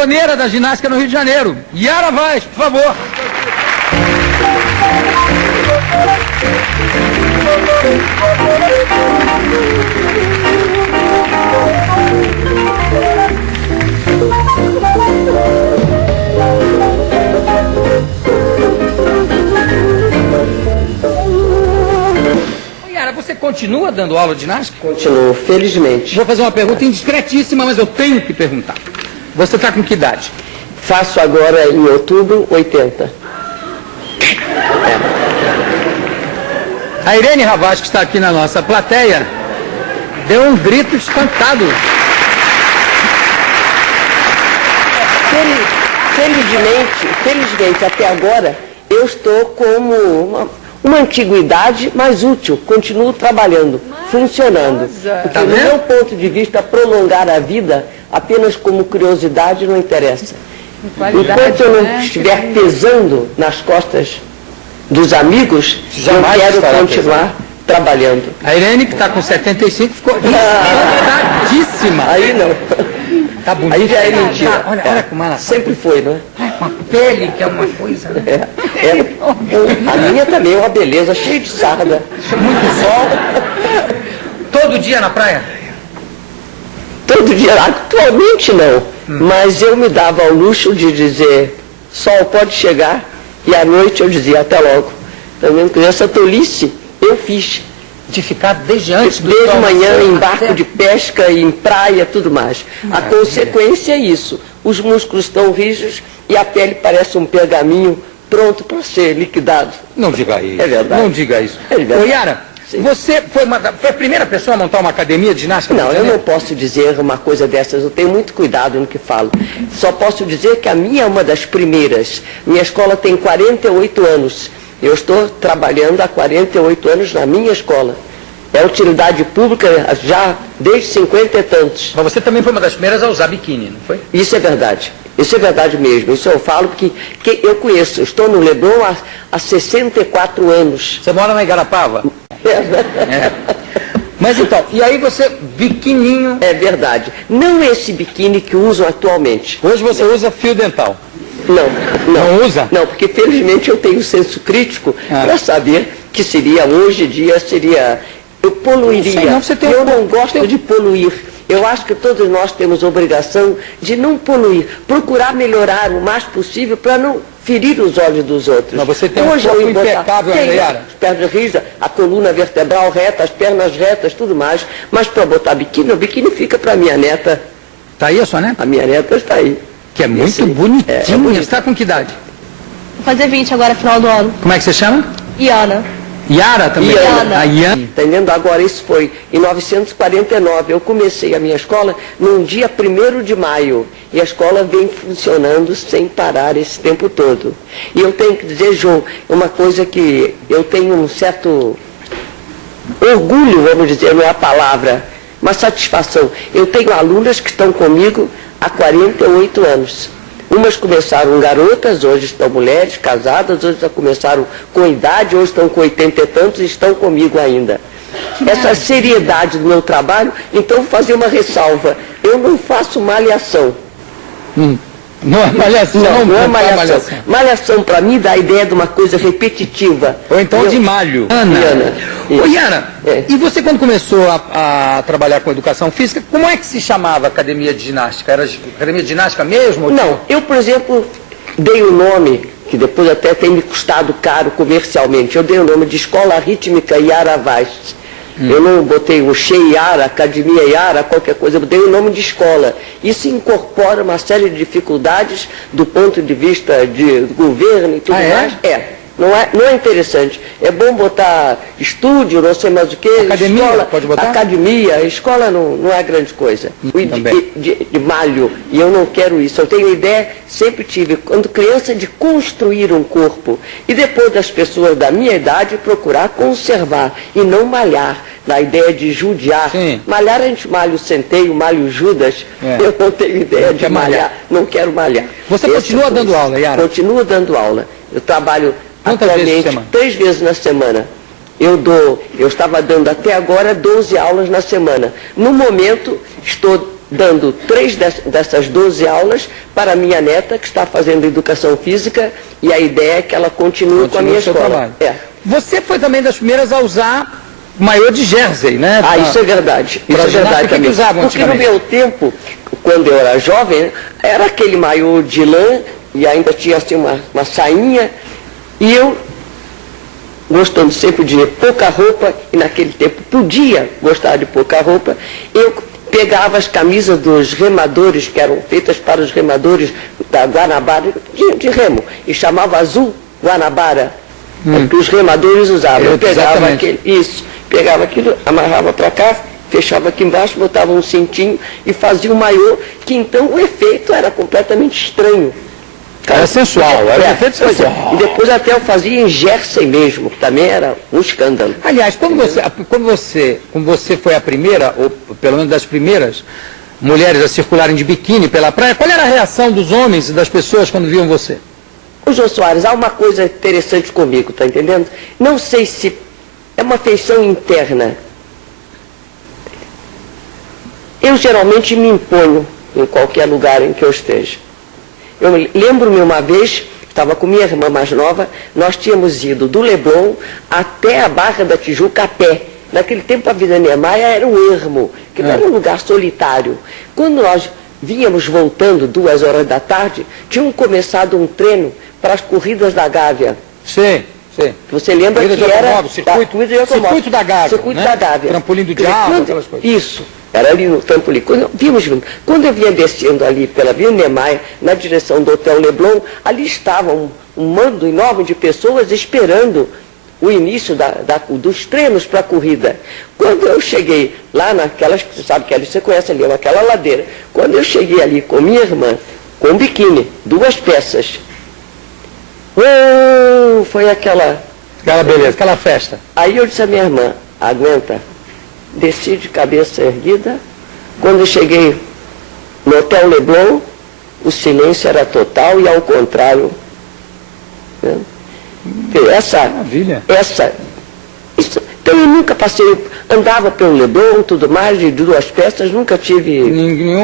Pioneira da ginástica no Rio de Janeiro. Yara Vaz, por favor. Yara, você continua dando aula de ginástica? Continuo, felizmente. Vou fazer uma pergunta indiscretíssima, mas eu tenho que perguntar. Você está com que idade? Faço agora, em outubro, 80. A Irene Havas, que está aqui na nossa plateia, deu um grito espantado. Felizmente, até agora, eu estou como uma antiguidade mais útil. Continuo trabalhando, funcionando. Porque, Tá no vendo? meu ponto de vista, prolongar a vida apenas como curiosidade não interessa. Enquanto eu não estiver pesando nas costas dos amigos, eu Jamais quero estará continuar trabalhando. A Irene, que está com 75, ficou espantadíssima. Aí não. Tá bonita. Aí já é mentira. Olha como ela Sempre foi, não é? com a pele, que é uma coisa, né? A minha também é uma beleza, cheia de sarda. Muito sol. Todo dia na praia? Todo dia, atualmente não, mas eu me dava ao luxo de dizer, sol pode chegar, e à noite eu dizia, até logo. Também essa tolice eu fiz. De ficar desde antes do Desde sol manhã nascer, em barco até- de pesca, em praia, tudo mais. A consequência é isso, os músculos estão rígidos e a pele parece um pergaminho pronto para ser liquidado. Não diga isso. É verdade. Não diga isso. É verdade. Ô, Yara, Sim. você foi a primeira pessoa a montar uma academia de ginástica? no Não, Rio de eu não Janeiro? posso dizer uma coisa dessas, eu tenho muito cuidado no que falo. Só posso dizer que a minha é uma das primeiras. Minha escola tem 48 anos. Eu estou trabalhando há 48 anos na minha escola. É utilidade pública já desde 50 e tantos. Mas você também foi uma das primeiras a usar biquíni, não foi? Isso é verdade. Isso é verdade mesmo. Isso eu falo porque eu conheço. Estou no Leblon há 64 anos. Você mora na Igarapava? É. Mas então, e aí você, biquininho... É verdade. Não esse biquíni que usam atualmente. Hoje você usa fio dental. Não. Não usa? Não, porque felizmente eu tenho senso crítico para saber que hoje em dia seria... Eu poluiria. Não sei, não, você tem eu um- não gosto de poluir. Eu acho que todos nós temos obrigação de não poluir. Procurar melhorar o mais possível para não ferir os olhos dos outros. Mas você tem um Hoje corpo eu ia botar- impecável, Tenho Yara. as pernas rígidas, a coluna vertebral reta, as pernas retas, tudo mais. Mas para botar biquíni, o biquíni fica para minha neta. Tá aí a sua neta? A minha neta está aí. Que é muito Esse- bonitinha. é bonita. Você está com que idade? Vou fazer 20 agora, final do ano. Como é que você chama? Iana. Yara também? Iana. A Yara. Entendendo? Agora, isso foi em 1949. Eu comecei a minha escola num dia 1º de maio. E a escola vem funcionando sem parar esse tempo todo. E eu tenho que dizer, João, uma coisa que eu tenho um certo orgulho, vamos dizer, não é a palavra, uma satisfação. Eu tenho alunas que estão comigo há 48 anos. Umas começaram garotas, hoje estão mulheres casadas, hoje já começaram com idade, hoje estão com 80 e tantos e estão comigo ainda. Essa seriedade do meu trabalho, então vou fazer uma ressalva. Eu não faço malhação. Não é malhação. Não é tá malhação. Malhação para mim dá a ideia de uma coisa repetitiva. Ou então Eu- de malho. Ana. Ô, Yara, É. e você quando começou a trabalhar com educação física, como é que se chamava a academia de ginástica? Era academia de ginástica mesmo? Não, eu, por exemplo, dei o nome, que depois até tem me custado caro comercialmente, eu dei o nome de Escola Rítmica Yara Vaz. Eu não botei o Shei Yara, Academia Yara, qualquer coisa, eu dei o nome de escola. Isso incorpora uma série de dificuldades do ponto de vista de governo e tudo Ah, é? mais. Não é interessante. É bom botar estúdio, não sei mais o que. Academia, escola, pode botar? Academia, escola não é grande coisa. Também. De malho, e eu não quero isso. Eu tenho ideia, sempre tive, quando criança, de construir um corpo. E depois das pessoas da minha idade, procurar conservar e não malhar. Na ideia de judiar. Sim. Malhar, a gente malha o Centeio, malha o Judas. É. Eu não tenho ideia de quer malhar. malhar. Não quero malhar. Você Essa continua coisa. dando aula, Yara? Continuo dando aula. Eu trabalho Quantas vezes por atualmente semana? 3 vezes na semana. Eu estava dando até agora 12 aulas na semana. No momento, estou dando 3 dessas 12 aulas para a minha neta, que está fazendo educação física, e a ideia é que ela continue com a minha seu escola. trabalho. É. Você foi também das primeiras a usar maiô de jersey, né? Ah, isso é verdade. Isso Pra é verdade ginástica, o que também. usavam Porque no antigamente? meu tempo, quando eu era jovem, era aquele maiô de lã e ainda tinha assim uma sainha. E eu, gostando sempre de pouca roupa, e naquele tempo podia gostar de pouca roupa, eu pegava as camisas dos remadores, que eram feitas para os remadores da Guanabara, de remo, e chamava azul Guanabara, que os remadores usavam. Eu pegava pegava aquilo, amarrava para cá, fechava aqui embaixo, botava um cintinho e fazia um maiô, que então o efeito era completamente estranho. Era sensual, era um efeito sensual. E depois até eu fazia em jersey mesmo, que também era um escândalo. Aliás, quando você foi a primeira, ou pelo menos das primeiras, mulheres a circularem de biquíni pela praia, qual era a reação dos homens e das pessoas quando viam você? Ô, Jô Soares, há uma coisa interessante comigo, tá entendendo? Não sei se é uma feição interna. Eu geralmente me imponho em qualquer lugar em que eu esteja. Eu lembro-me uma vez, estava com minha irmã mais nova, nós tínhamos ido do Leblon até a Barra da Tijuca a pé. Naquele tempo a Vila Niemeyer era um ermo, que não era um lugar solitário. Quando nós vínhamos voltando 2 horas da tarde, tinham começado um treino para as corridas da Gávea. Sim. Você lembra Corrida que de era automóvel, circuito da Gávea. Circuito né? da Gávea. Trampolim do diabo, aquelas coisas. Isso, era ali no trampolim. Quando eu vinha descendo ali pela Vila Niemeyer, na direção do Hotel Leblon, ali estava um mando enorme de pessoas esperando o início dos treinos para a corrida. Quando eu cheguei lá naquelas, você sabe que ali você conhece ali, naquela ladeira, quando eu cheguei ali com minha irmã, com um biquíni, 2 peças, foi aquela Beleza, aquela festa. Aí eu disse à minha irmã, aguenta, desci de cabeça erguida. Quando eu cheguei no Hotel Leblon, o silêncio era total e ao contrário. Né? Maravilha. Então eu nunca passei, andava pelo Leblon, tudo mais, de 2 peças, nunca tive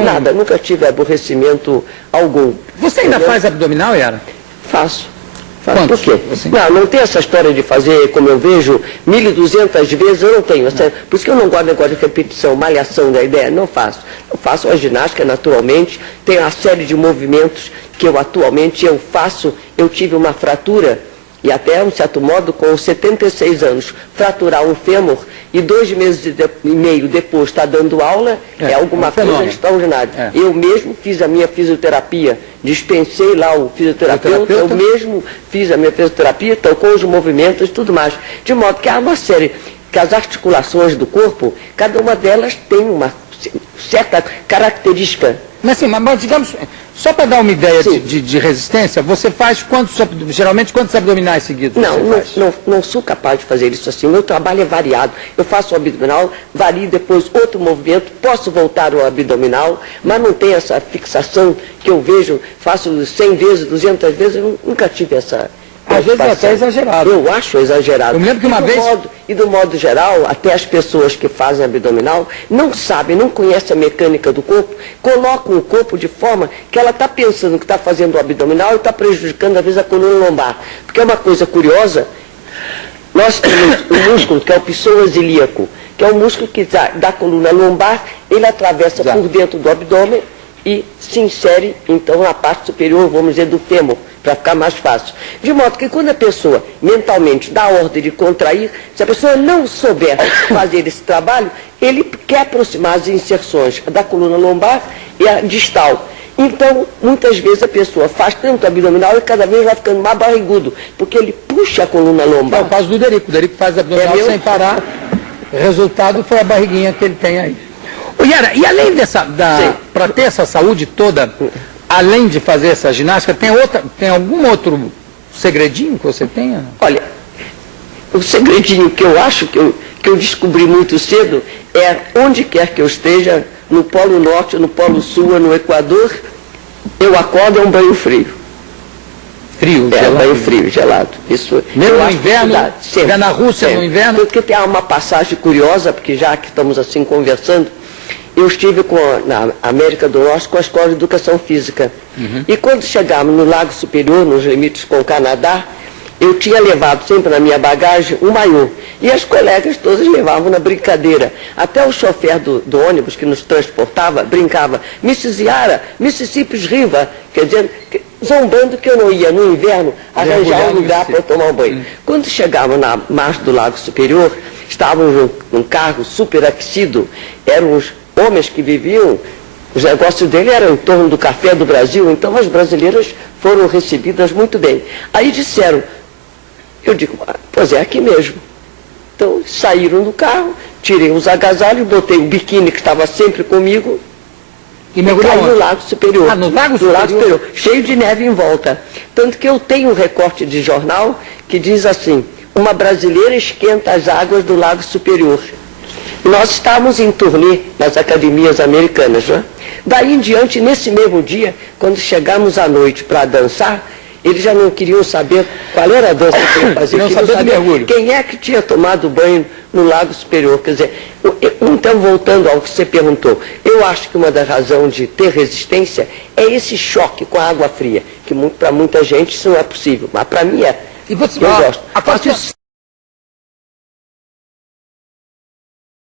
nada, nunca tive aborrecimento algum. Você ainda faz abdominal, Yara? Faço. Quantos? Por quê? Não tem essa história de fazer, como eu vejo, 1.200 vezes, eu não tenho. Por isso que eu não gosto de negócio de repetição, malhação da ideia, não faço. Eu faço a ginástica naturalmente, tenho uma série de movimentos que eu atualmente faço. Eu tive uma fratura, e até, um certo modo, com 76 anos, fraturar um fêmur e 2 meses e meio depois estar dando aula, é alguma coisa extraordinária. Eu mesmo fiz a minha fisioterapia, dispensei lá o fisioterapeuta, eu mesmo fiz a minha fisioterapia, tocou os movimentos e tudo mais. De modo que há uma série, que as articulações do corpo, cada uma delas tem uma certa característica. Mas assim, mas digamos, só para dar uma ideia de resistência, você faz geralmente quantos abdominais seguidos Não sou capaz de fazer isso assim. O meu trabalho é variado. Eu faço o abdominal, vario depois outro movimento, posso voltar ao abdominal, mas não tem essa fixação que eu vejo, faço 100 vezes, 200 vezes, eu nunca tive essa... Às vezes é até exagerado. Eu acho exagerado. Eu me lembro que uma vez... E do modo geral, até as pessoas que fazem abdominal não sabem, não conhecem a mecânica do corpo, colocam o corpo de forma que ela está pensando que está fazendo o abdominal e está prejudicando, às vezes, a coluna lombar. Porque é uma coisa curiosa, nós temos um músculo que é o psoas ilíaco, que é um músculo que da coluna lombar, ele atravessa por dentro do abdômen e se insere, então, na parte superior, vamos dizer, do fêmur, para ficar mais fácil. De modo que quando a pessoa mentalmente dá a ordem de contrair, se a pessoa não souber fazer esse trabalho, ele quer aproximar as inserções da coluna lombar e a distal. Então, muitas vezes a pessoa faz tanto abdominal e cada vez vai ficando mais barrigudo, porque ele puxa a coluna lombar. É o caso do Derico. O Derico faz abdominal sem parar. O resultado foi a barriguinha que ele tem aí. Ô, Yara, e além para ter essa saúde toda, além de fazer essa ginástica, tem algum outro segredinho que você tenha? Olha, o segredinho que eu acho que eu descobri muito cedo é onde quer que eu esteja, no Polo Norte, no Polo Sul, no Equador, eu acordo é um banho frio. Frio, gelado. Banho frio, gelado. Isso, mesmo no inverno? Na Rússia, no inverno? Porque tem uma passagem curiosa, porque já que estamos assim conversando, eu estive na América do Norte com a Escola de Educação Física. E quando chegamos no Lago Superior, nos limites com o Canadá, eu tinha levado sempre na minha bagagem um maiô. E as colegas todas levavam na brincadeira. Até o chofer do ônibus que nos transportava brincava, Mrs. Yara, Mississippi River, quer dizer, zombando que eu não ia no inverno arranjar um lugar para tomar um banho. Quando chegávamos na margem do Lago Superior, estávamos num carro superaquecido, eram os homens que viviam, os negócios dele eram em torno do café do Brasil, então as brasileiras foram recebidas muito bem. Aí disseram, eu digo, pois é, aqui mesmo. Então saíram do carro, tirei os agasalhos, botei o biquíni que estava sempre comigo e caí no Lago Superior. Ah, no Lago Superior? Cheio de neve em volta. Tanto que eu tenho um recorte de jornal que diz assim, uma brasileira esquenta as águas do Lago Superior. Nós estávamos em turnê nas academias americanas, né? Daí em diante, nesse mesmo dia, quando chegamos à noite para dançar, eles já não queriam saber qual era a dança que eu fazia. Queriam saber quem é que tinha tomado banho no Lago Superior. Quer dizer, então, voltando ao que você perguntou, eu acho que uma das razões de ter resistência é esse choque com a água fria, que para muita gente isso não é possível, mas para mim é. E você, eu gosto.